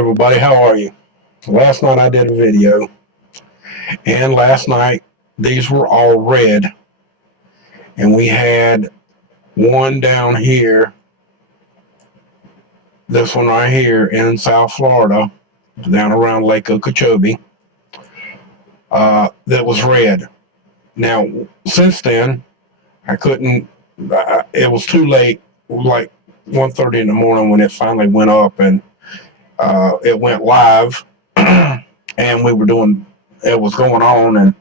everybody, how are you? Last night I did a video, and last night these were all red, and we had one down here, this one right here in South Florida, down around Lake Okeechobee, that was red. Now, since then, I couldn't, it was too late, like 1:30 in the morning when it finally went up, and it went live, and we were doing, it was going on, and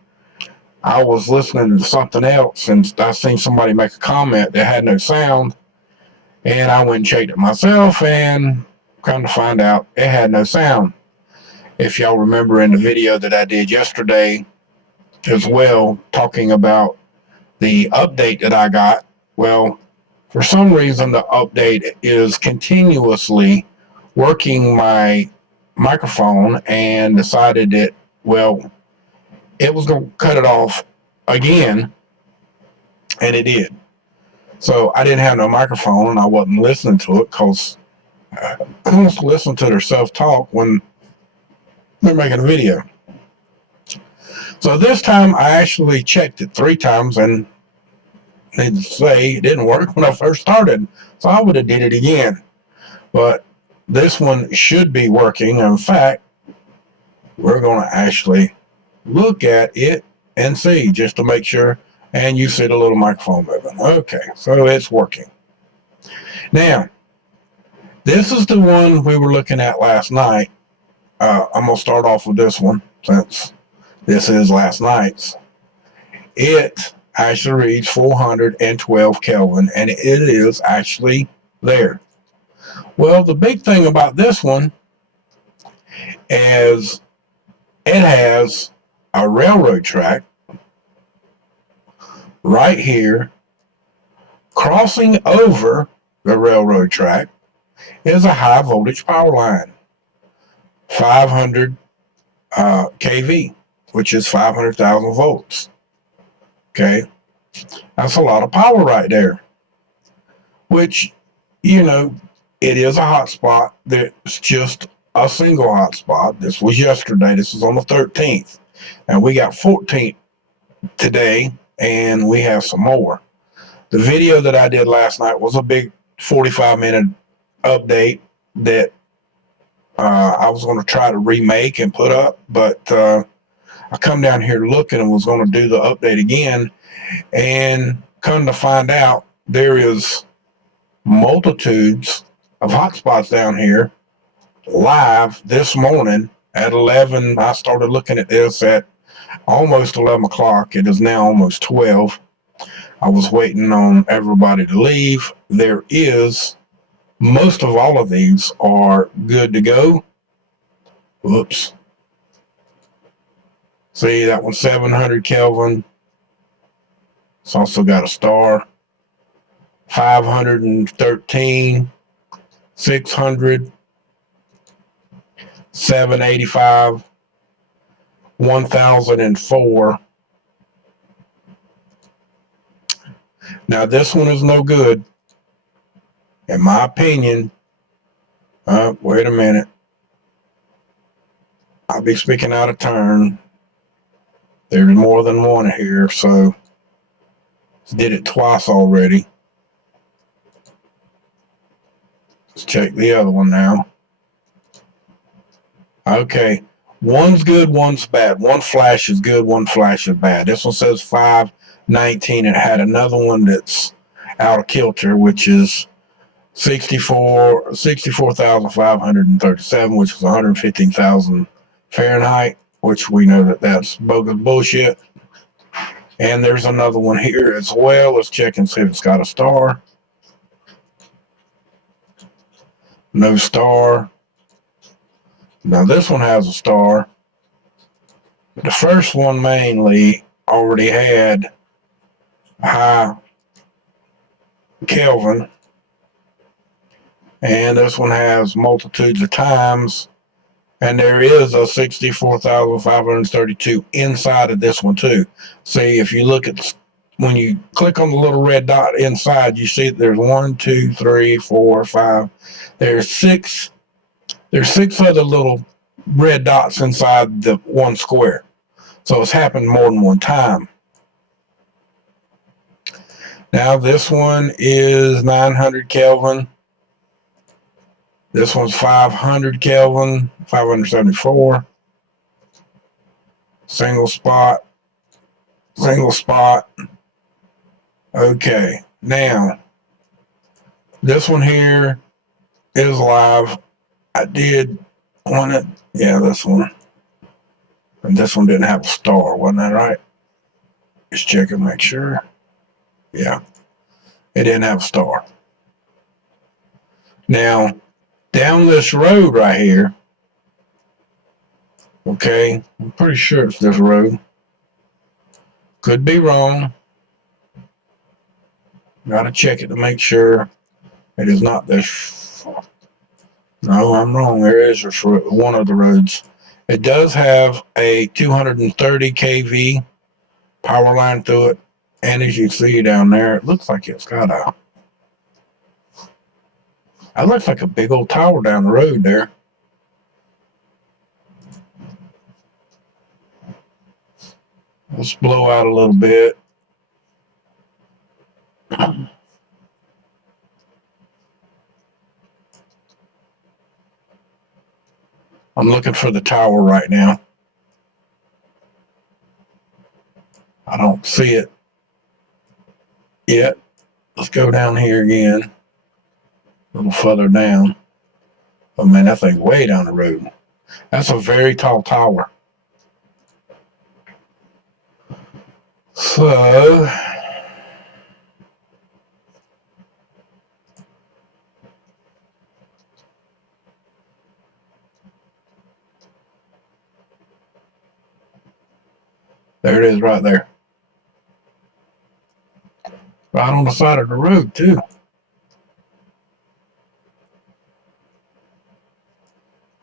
I was listening to something else, and I seen somebody make a comment that had no sound, and I went and checked it myself, and come to find out it had no sound. If y'all remember in the video that I did yesterday as well, talking about the update that I got, well, for some reason the update is continuously working my microphone, and decided that, well, it was going to cut it off again, and it did. So I didn't have no microphone, and I wasn't listening to it, because who wants to listen to their self-talk when they're making a video? So this time I actually checked it 3 times, and needless to say, it didn't work when I first started. So I would have did it again. But this one should be working. In fact, we're going to actually look at it and see, just to make sure. And you see the little microphone moving. Okay, so it's working. Now, this is the one we were looking at last night. I'm going to start off with this one, since this is last night's. It actually reads 412 Kelvin, and it is actually there. Well, the big thing about this one is it has a railroad track right here. Crossing over the railroad track is a high voltage power line, 500 kV, which is 500,000 volts. Okay, that's a lot of power right there, which, you know, it is a hotspot. There's just a single hotspot. This was yesterday. This is on the 13th. And we got 14th today, and we have some more. The video that I did last night was a big 45-minute update that I was going to try to remake and put up, but I come down here looking and was going to do the update again, and come to find out there is multitudes of hotspots down here live this morning at 11. I started looking at this at almost 11 o'clock. It is now almost 12. I was waiting on everybody to leave. There is, most of all of these are good to go. Whoops. See, that one's 700 Kelvin. It's also got a star. 513, 600, 785, 1004. Now this one is no good, in my opinion. Wait a minute. I'll be speaking out of turn. There's more than one here, so did it twice already. Let's check the other one now. Okay, one's good, one's bad. One flash is good, one flash is bad. This one says 519. It had another one that's out of kilter, which is 64,537, which is 115,000 Fahrenheit, which we know that that's bogus bullshit. And there's another one here as well. Let's check and see if it's got a star. No star. Now this one has a star. The first one mainly already had high Kelvin, and this one has multitudes of times, and there is a 64,532 inside of this one too. See, if you look at, when you click on the little red dot inside, you see that there's 1, 2, 3, 4, 5. There's 6 There's 6 other little red dots inside the one square. So it's happened more than one time. Now this one is 900 Kelvin. This one's 500 Kelvin, 574. Single spot, single spot. Okay, now this one here is live. I did want it. Yeah, this one. And this one didn't have a star, wasn't that right? Just check and make sure. Yeah, it didn't have a star. Now, down this road right here, okay, I'm pretty sure it's this road. Could be wrong. Gotta check it to make sure it is not this. No, I'm wrong. There is one of the roads. It does have a 230 kV power line through it. And as you see down there, it looks like it's got a... It looks like a big old tower down the road there. Let's blow out a little bit. I'm looking for the tower right now. I don't see it yet. Let's go down here again. A little further down. Oh man, that thing's way down the road. That's a very tall tower. So, there it is right there. Right on the side of the road too.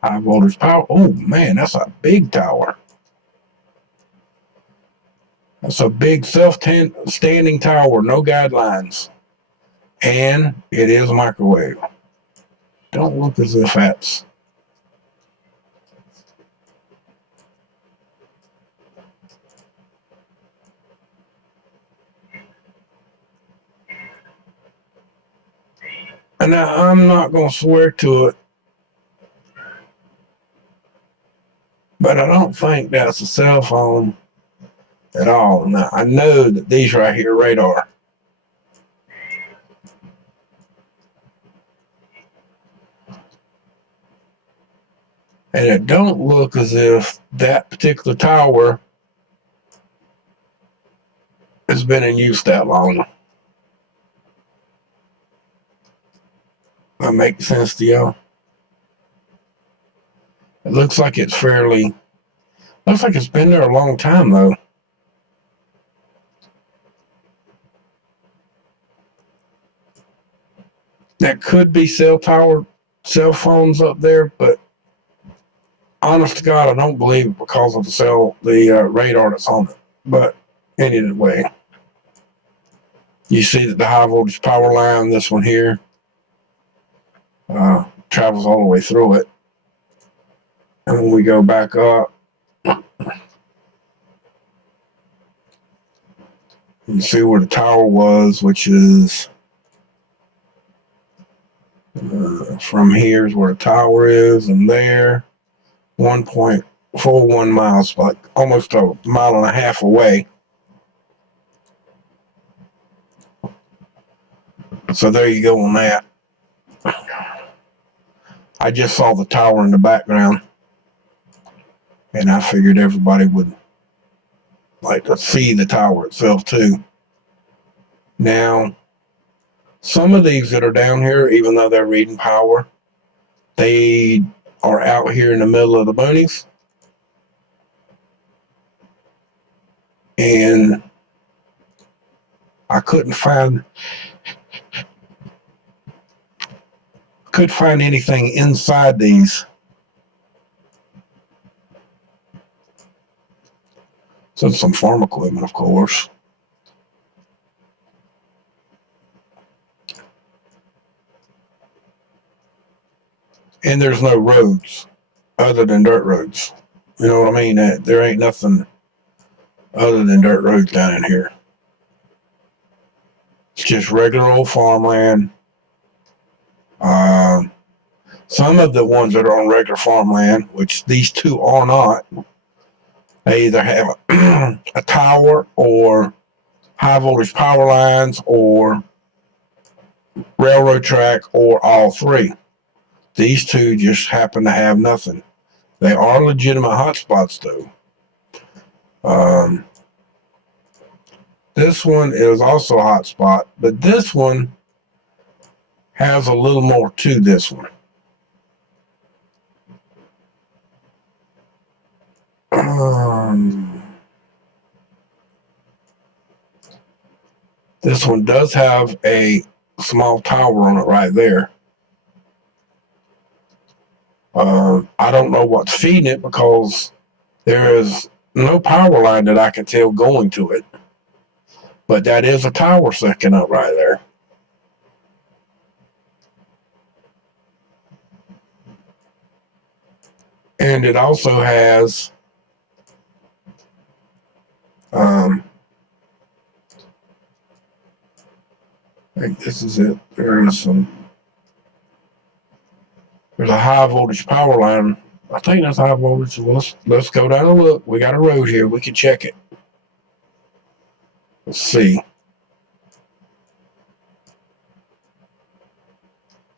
High voltage power. Oh man, that's a big tower. That's a big self-standing tower, no guidelines. And it is a microwave. Don't look as if that's... And I'm not going to swear to it, but I don't think that's a cell phone at all. Now, I know that these right here are radar. And it don't look as if that particular tower has been in use that long. That makes sense to y'all? It looks like it's fairly... Looks like it's been there a long time, though. That could be cell phones up there, but honest to God, I don't believe it because of the radar that's on it. But anyway, you see that the high voltage power line, this one here, travels all the way through it. And when we go back up, you see where the tower was, which is from here is where the tower is, and there, 1.41 miles, like almost a mile and a half away. So there you go on that. I just saw the tower in the background, and I figured everybody would like to see the tower itself too. Now, some of these that are down here, even though they're reading power, they are out here in the middle of the boonies. And I couldn't find anything inside these. So some farm equipment, of course. and there's no roads other than dirt roads. You know what I mean? There ain't nothing other than dirt roads down in here. It's just regular old farmland. Some of the ones that are on regular farmland, which these two are not, they either have a tower or high voltage power lines or railroad track or all three. These two just happen to have nothing. They are legitimate hotspots though. This one is also a hotspot, but this one has a little more to this one. This one does have a small tower on it right there. I don't know what's feeding it because there is no power line that I can tell going to it. But that is a tower sticking up right there. And it also has I think this is it. There's a high voltage power line. I think that's high voltage. Let's go down and look. We got a road here. We can check it. Let's see.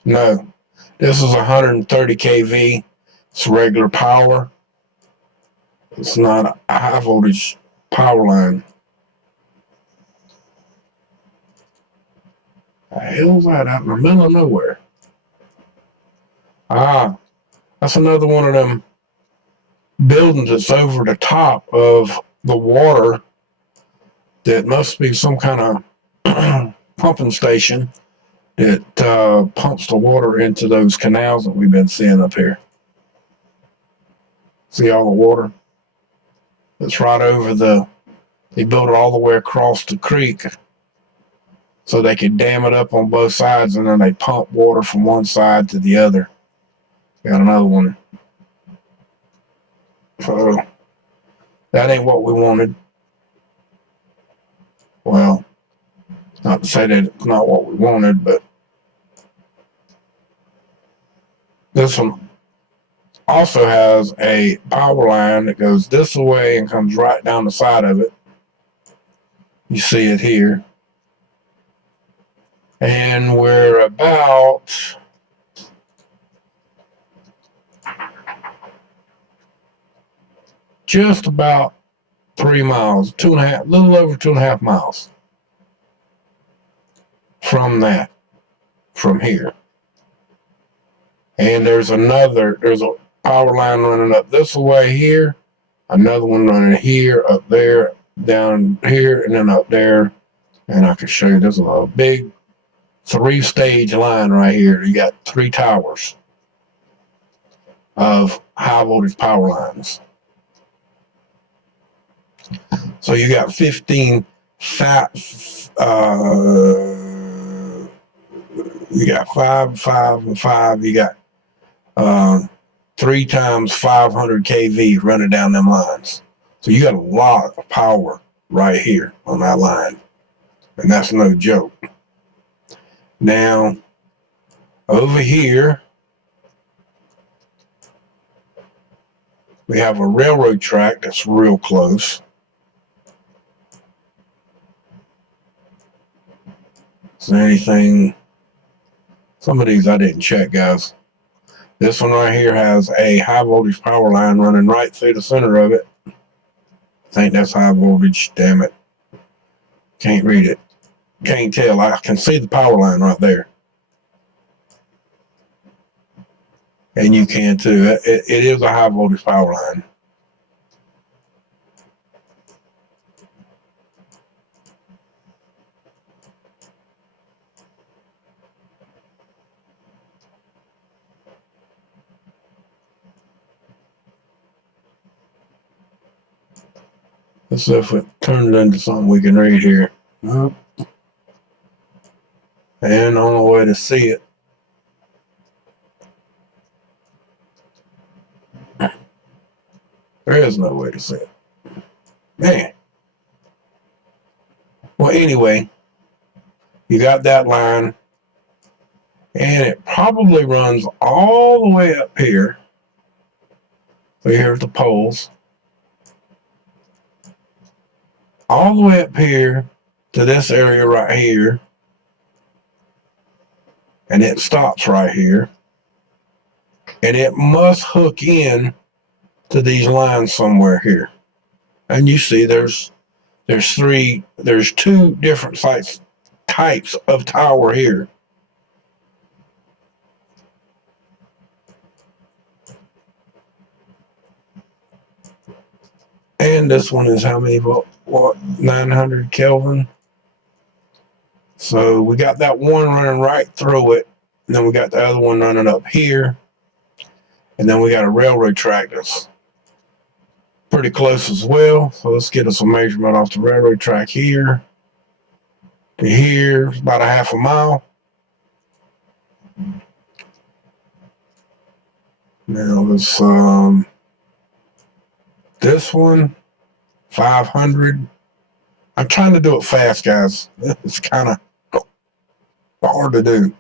No, this is 130 kV. It's regular power. It's not a high voltage power line. The hell's that out in the middle of nowhere? That's another one of them buildings that's over the top of the water that must be some kind of pumping station that pumps the water into those canals that we've been seeing up here. See all the water? It's right over they built it all the way across the creek so they could dam it up on both sides, and then they pump water from one side to the other. Got another one. So that ain't what we wanted. Well, not to say that it's not what we wanted, but this one also has a power line that goes this way and comes right down the side of it. You see it here. And we're about just about 3 miles, 2.5, little over 2.5 miles from here. And there's a power line running up this way here, another one running here, up there, down here, and then up there. And I can show you, there's a big 3-stage line right here. You got 3 towers of high voltage power lines. So you got 15 you got 5, 5, and 5. You got 3 times 500 kV running down them lines. So you got a lot of power right here on that line. And that's no joke. Now, over here, we have a railroad track that's real close. Is there anything? Some of these I didn't check, guys. This one right here has a high voltage power line running right through the center of it. I think that's high voltage, damn it. Can't read it. Can't tell. I can see the power line right there. And you can too. It is a high voltage power line. Let's see if we turn it into something we can read here. And the only way to see it There is no way to see it. Man. Well, anyway, you got that line, and it probably runs all the way up here. So here's the poles. All the way up here to this area right here. And it stops right here. And it must hook in to these lines somewhere here. And you see there's two different types of tower here. And this one is how many volt? What, 900 Kelvin? So we got that one running right through it. And then we got the other one running up here. And then we got a railroad track that's pretty close as well. So let's get us a measurement off the railroad track here to here, about a half a mile. Now this one, 500. I'm trying to do it fast, guys. It's kind of hard to do.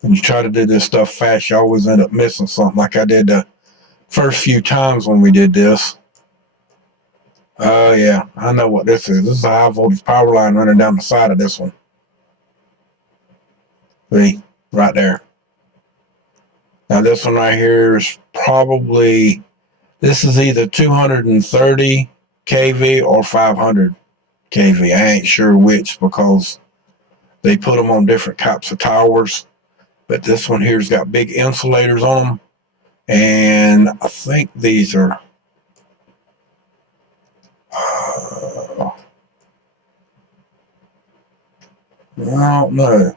When you try to do this stuff fast, you always end up missing something, like I did the first few times when we did this. Oh, yeah, I know what this is. This is a high voltage power line running down the side of this one. See, right there. Now this one right here is probably, this is either 230 kV or 500 kV. I ain't sure which because they put them on different types of towers. But this one here's got big insulators on them. And I think these are, I don't know.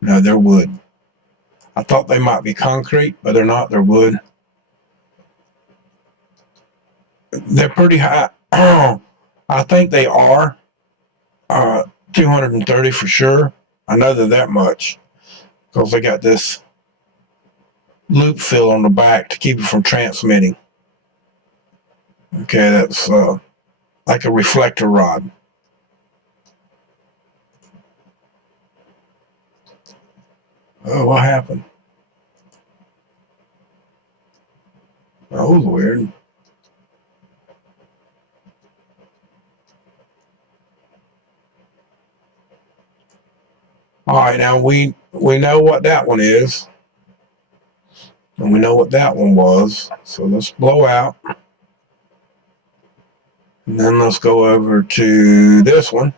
No, they're wood. I thought they might be concrete, but they're not. They're wood. They're pretty high. I think they are 230 for sure. I know they're that much because they got this loop fill on the back to keep it from transmitting. Okay, that's like a reflector rod. Oh, what happened? That was weird. All right, now we know what that one is. And we know what that one was. So let's blow out. And then let's go over to this one.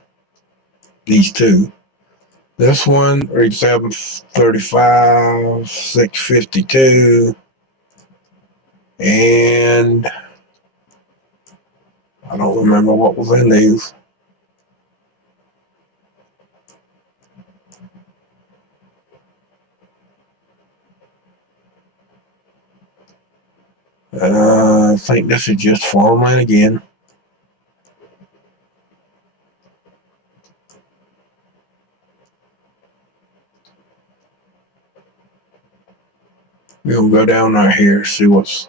These two. This one, read 735, 652. And I don't remember what was in these. I think this is just farmland again. We'll go down right here, see what's.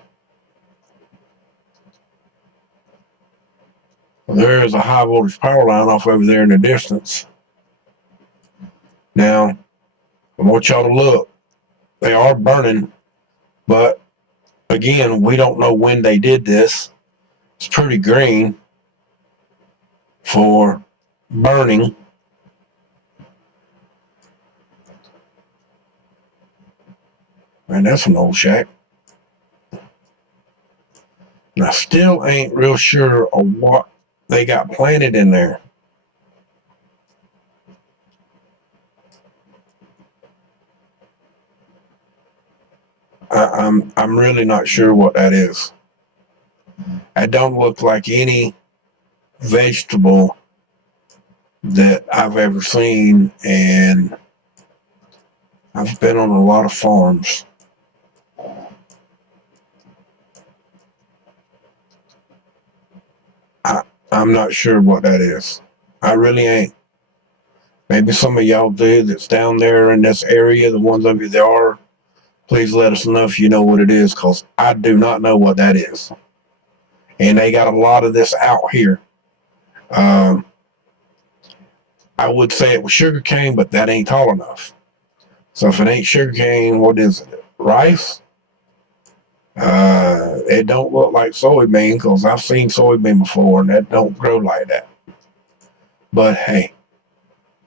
Well, there is a high voltage power line off over there in the distance. Now, I want y'all to look. They are burning, but again, we don't know when they did this. It's pretty green for burning. Man, that's an old shack. And I still ain't real sure of what they got planted in there. I'm really not sure what that is. It don't look like any vegetable that I've ever seen, and I've been on a lot of farms. I'm not sure what that is. I really ain't. Maybe some of y'all do that's down there in this area, the ones of you that are, please let us know if you know what it is, because I do not know what that is. And they got a lot of this out here. I would say it was sugar cane, but that ain't tall enough. So if it ain't sugar cane, what is it? Rice? It don't look like soybean, because I've seen soybean before, and that don't grow like that. But hey,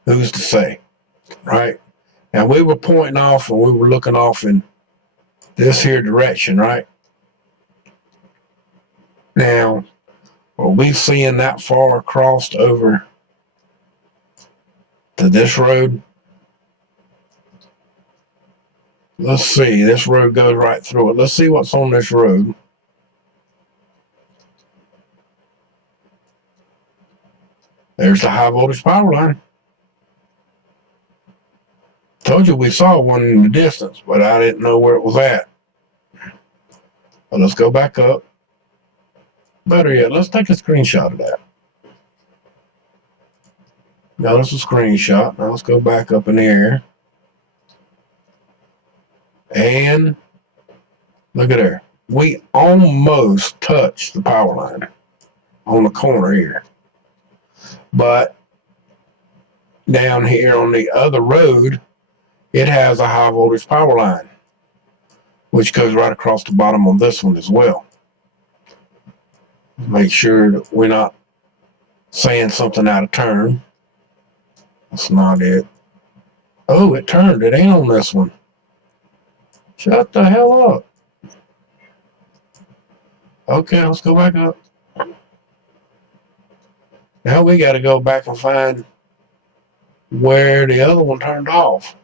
who's to say, right? Now we were pointing off and we were looking off in this here direction, right? Now, are we seeing that far crossed over to this road? Let's see. This road goes right through it. Let's see what's on this road. There's the high voltage power line. Told you we saw one in the distance, but I didn't know where it was at. Well, let's go back up. Better yet, let's take a screenshot of that. Now that's a screenshot. Now let's go back up in the air. And look at there. We almost touched the power line on the corner here. But down here on the other road, it has a high voltage power line, which goes right across the bottom on this one as well. Make sure that we're not saying something out of turn. That's not it. Oh, it turned. It ain't on this one. Shut the hell up. Okay, let's go back up. Now we got to go back and find where the other one turned off.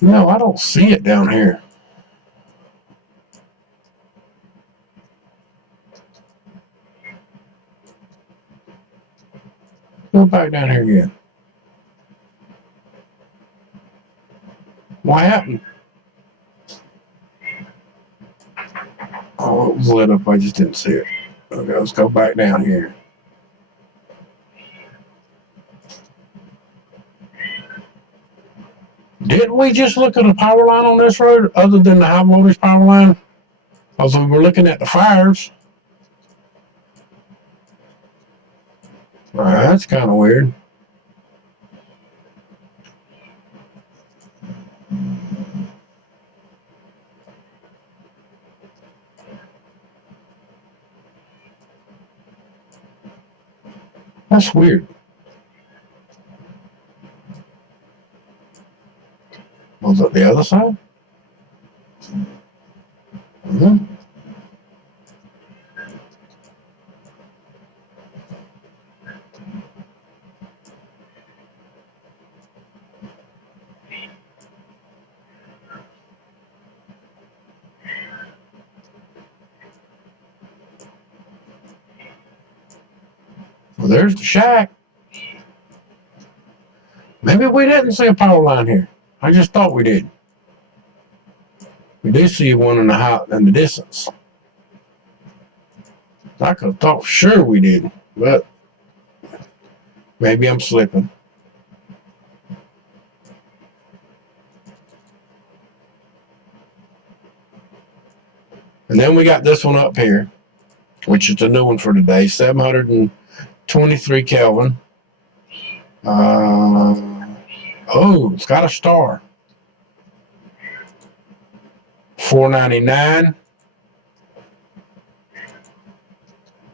No, I don't see it down here. Go back down here again. What happened? Oh, it was lit up. I just didn't see it. Okay, let's go back down here. Didn't we just look at a power line on this road other than the high voltage power line? Because we were looking at the fires. That's kind of weird. That's weird. Was it the other side? Mm-hmm. Well, there's the shack. Maybe we didn't see a power line here. I just thought we did. We did see one in the distance. I could have thought for sure we did, but maybe I'm slipping. And then we got this one up here, which is the new one for today, 723 Kelvin. Oh, it's got a star. 499.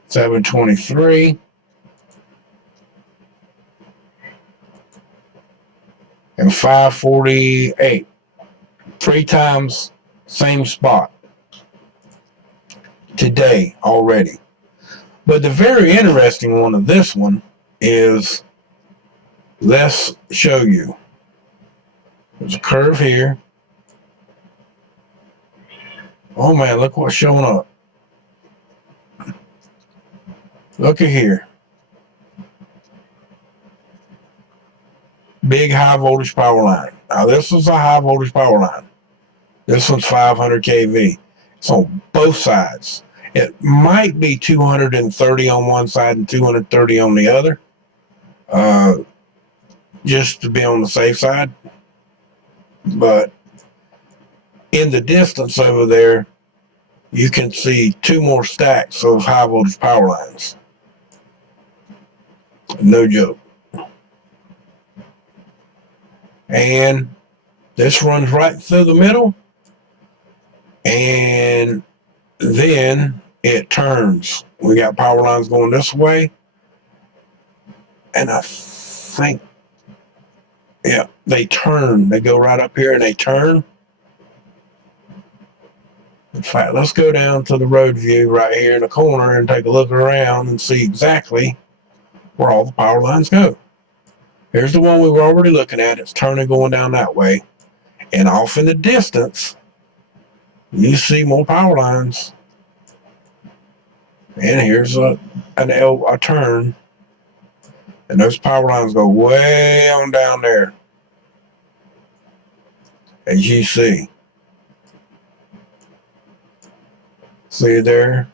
723. And 548. 3 times same spot today already. But the very interesting one of this one is, let's show you. There's a curve here. Oh man, look what's showing up. Look at here. Big high voltage power line. Now this is a high voltage power line. This one's 500 kV. It's on both sides. It might be 230 on one side and 230 on the other, just to be on the safe side. But in the distance over there, you can see two more stacks of high voltage power lines. No joke. And this runs right through the middle, and then it turns. We got power lines going this way, and I think, yeah, they turn. They go right up here and they turn. In fact, let's go down to the road view right here in the corner and take a look around and see exactly where all the power lines go. Here's the one we were already looking at. It's turning going down that way. And off in the distance, you see more power lines. And here's a turn. And those power lines go way on down there, as you see. See there?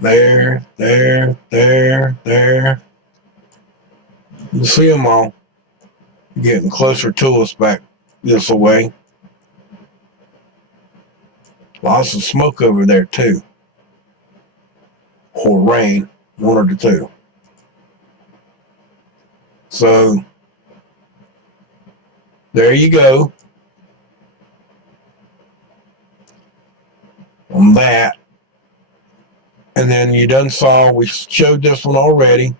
There. You see them all. Getting closer to us back this way. Lots of smoke over there too. Or rain, one of the two. So there you go on that. And then you done saw, we showed this one already.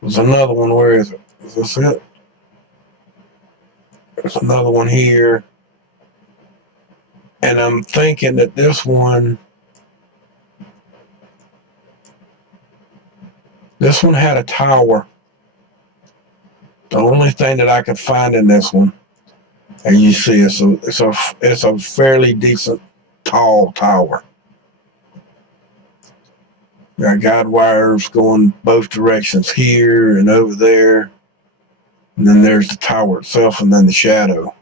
There's another one. Where is it? Is this it? There's another one here. And I'm thinking that this one had a tower. The only thing that I could find in this one, and you see, it's a fairly decent tall tower. Got guide wires going both directions here and over there. And then there's the tower itself and then the shadow.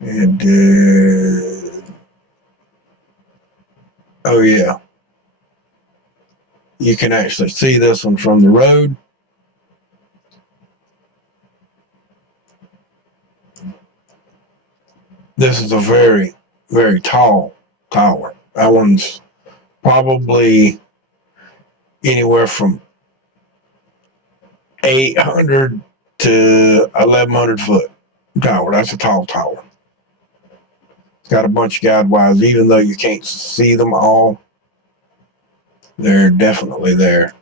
And, oh yeah. You can actually see this one from the road. This is a very, very tall tower. That one's probably anywhere from 800 to 1,100 foot tower. That's a tall tower. It's got a bunch of guide wires, even though you can't see them all. They're definitely there.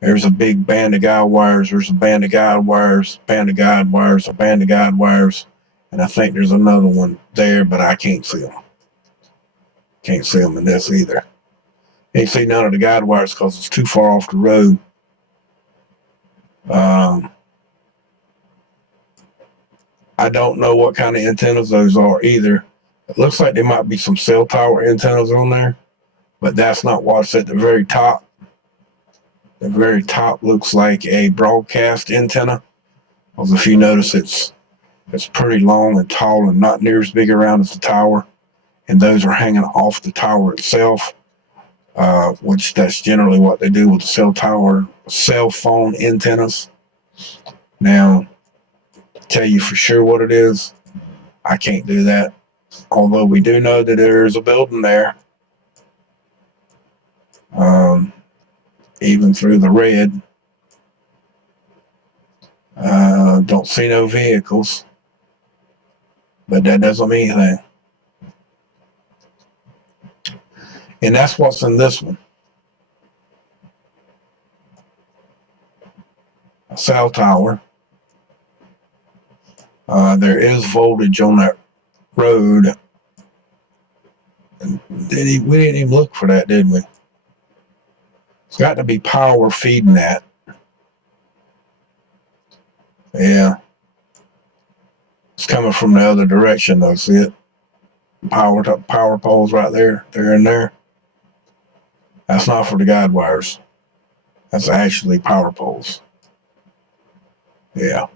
There's a big band of guide wires. There's a band of guide wires, band of guide wires, a band of guide wires. And I think there's another one there, but I can't see them. Can't see them in this either. Can't see none of the guide wires because it's too far off the road. I don't know what kind of antennas those are either. It looks like there might be some cell tower antennas on there, but that's not what's at the very top. The very top looks like a broadcast antenna. Because if you notice, it's pretty long and tall and not near as big around as the tower. And those are hanging off the tower itself, which that's generally what they do with the cell phone antennas. Now, to tell you for sure what it is, I can't do that. Although we do know that there's a building there. Even through the red. Don't see no vehicles. But that doesn't mean anything. And that's what's in this one. A cell tower. There is voltage on that road. And we didn't even look for that, did we? It's got to be power feeding that. Yeah. It's coming from the other direction though, see it? power poles right there. They're in there. That's not for the guide wires. That's actually power poles. Yeah.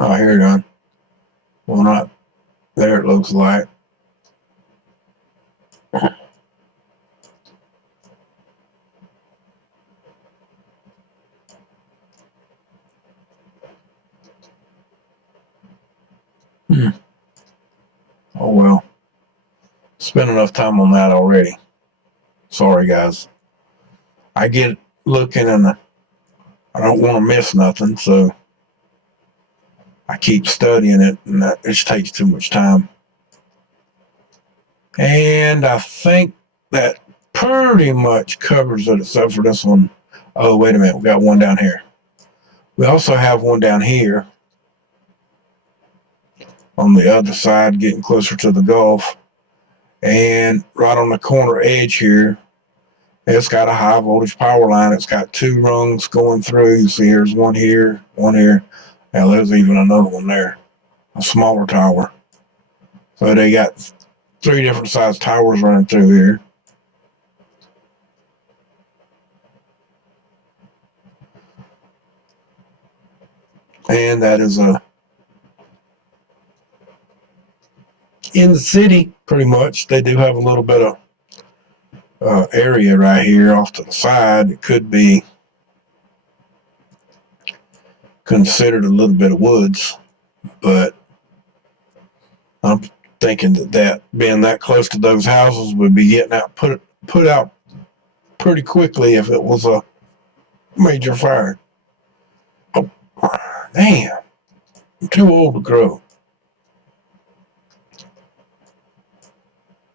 Oh, here you go. Well, not there. It looks like. Oh well. Spent enough time on that already. Sorry, guys. I get looking and I don't want to miss nothing, so I keep studying it, and that just takes too much time. And I think that pretty much covers it, except for this one. Oh, wait a minute. We got one down here. We also have one down here on the other side, getting closer to the Gulf. And right on the corner edge here, it's got a high voltage power line. It's got two rungs going through. You see there's one here, one here. Now there's even another one there, a smaller tower. So they got 3 different size towers running through here. And that is in the city, pretty much. They do have a little bit of area right here off to the side. It could be considered a little bit of woods, but I'm thinking that being that close to those houses would be getting out put out pretty quickly if it was a major fire. Oh, damn. I'm too old to grow.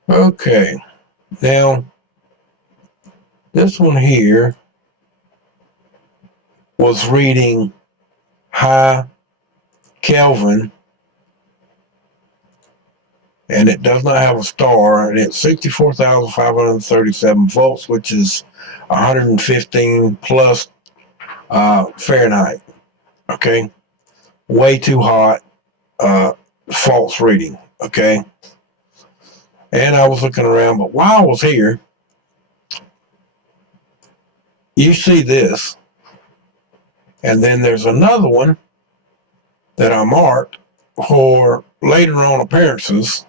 Okay. Now, this one here was reading high Kelvin, and it does not have a star, and it's 64,537 volts, which is 115 plus Fahrenheit. Okay, way too hot, false reading. Okay, and I was looking around, but while I was here, you see this, and then there's another one that I marked for later on appearances.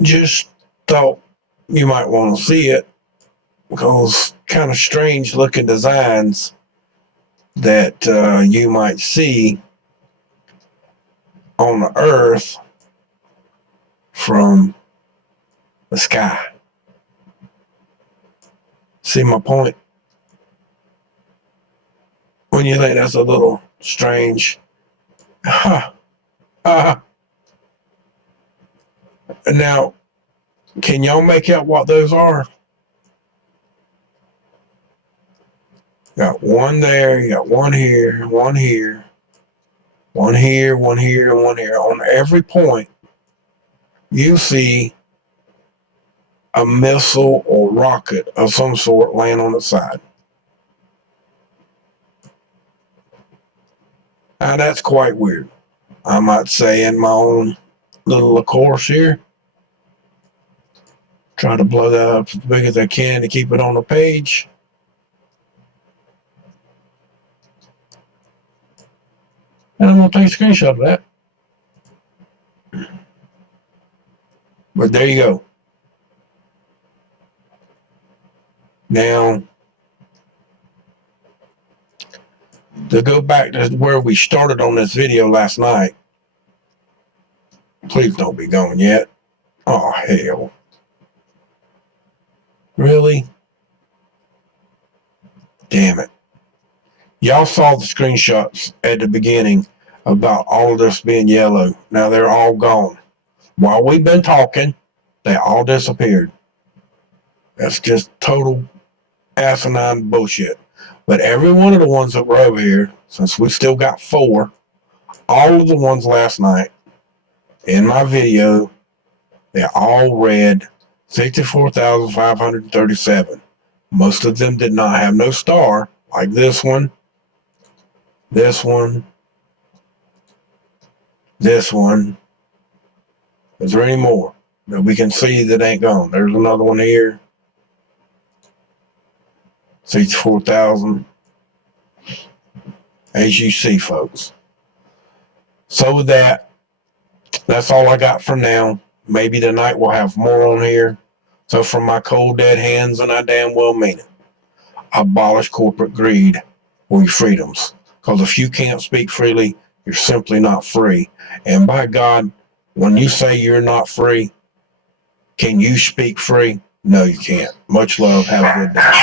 Just thought you might want to see it because kind of strange looking designs that you might see on the earth from the sky. See my point? When you think that's a little strange. Now, can y'all make out what those are? Got one there, you got one here, one here, one here, one here, and one here. On every point, you see a missile or rocket of some sort laying on its side. Now, that's quite weird. I might say in my own little course here. Try to blow that up as big as I can to keep it on the page. And I'm going to take a screenshot of that. But there you go. Now, to go back to where we started on this video last night. Please don't be going yet. Oh, hell. Really? Damn it. Y'all saw the screenshots at the beginning about all of this being yellow. Now they're all gone. While we've been talking, they all disappeared. That's just total asinine bullshit. But every one of the ones that were over here, since we still got 4, all of the ones last night in my video, they all read 64,537. Most of them did not have no star, like this one, this one, this one. Is there any more that we can see that ain't gone? There's another one here. Seats 4,000. As you see, folks. So with that, that's all I got for now. Maybe tonight we'll have more on here. So from my cold dead hands, and I damn well mean it, abolish corporate greed or your freedoms. Because if you can't speak freely, you're simply not free. And by God, when you say you're not free, can you speak free? No, you can't. Much love. Have a good day.